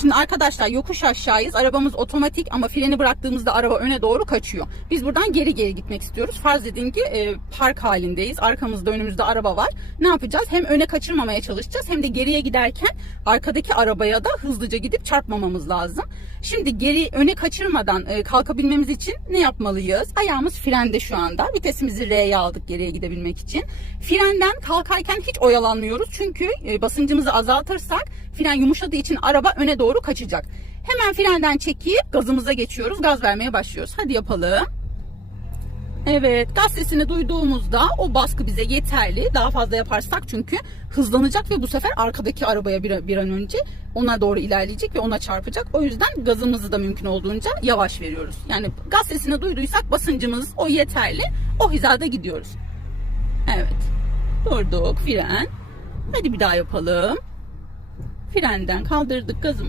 Şimdi arkadaşlar yokuş aşağıyız. Arabamız otomatik ama freni bıraktığımızda araba öne doğru kaçıyor. Biz buradan geri geri gitmek istiyoruz. Farz edin ki e, park halindeyiz. Arkamızda önümüzde araba var. Ne yapacağız? Hem öne kaçırmamaya çalışacağız hem de geriye giderken arkadaki arabaya da hızlıca gidip çarpmamamız lazım. Şimdi geri öne kaçırmadan e, kalkabilmemiz için ne yapmalıyız? Ayağımız frende şu anda. Vitesimizi R'ye aldık geriye gidebilmek için. Frenden kalkarken hiç oyalanmıyoruz. Çünkü e, basıncımızı azaltırsak fren yumuşadığı için araba öne doğru kaçacak. Hemen frenden çekip gazımıza geçiyoruz. Gaz vermeye başlıyoruz. Hadi yapalım. Evet gaz sesini duyduğumuzda o baskı bize yeterli. Daha fazla yaparsak çünkü hızlanacak ve bu sefer arkadaki arabaya bir, an önce ona doğru ilerleyecek ve ona çarpacak. O yüzden gazımızı da mümkün olduğunca yavaş veriyoruz. Yani gaz sesini duyduysak basıncımız o yeterli. O hizada gidiyoruz. Evet. Durduk fren. Hadi bir daha yapalım. Frenden kaldırdık gazımızı.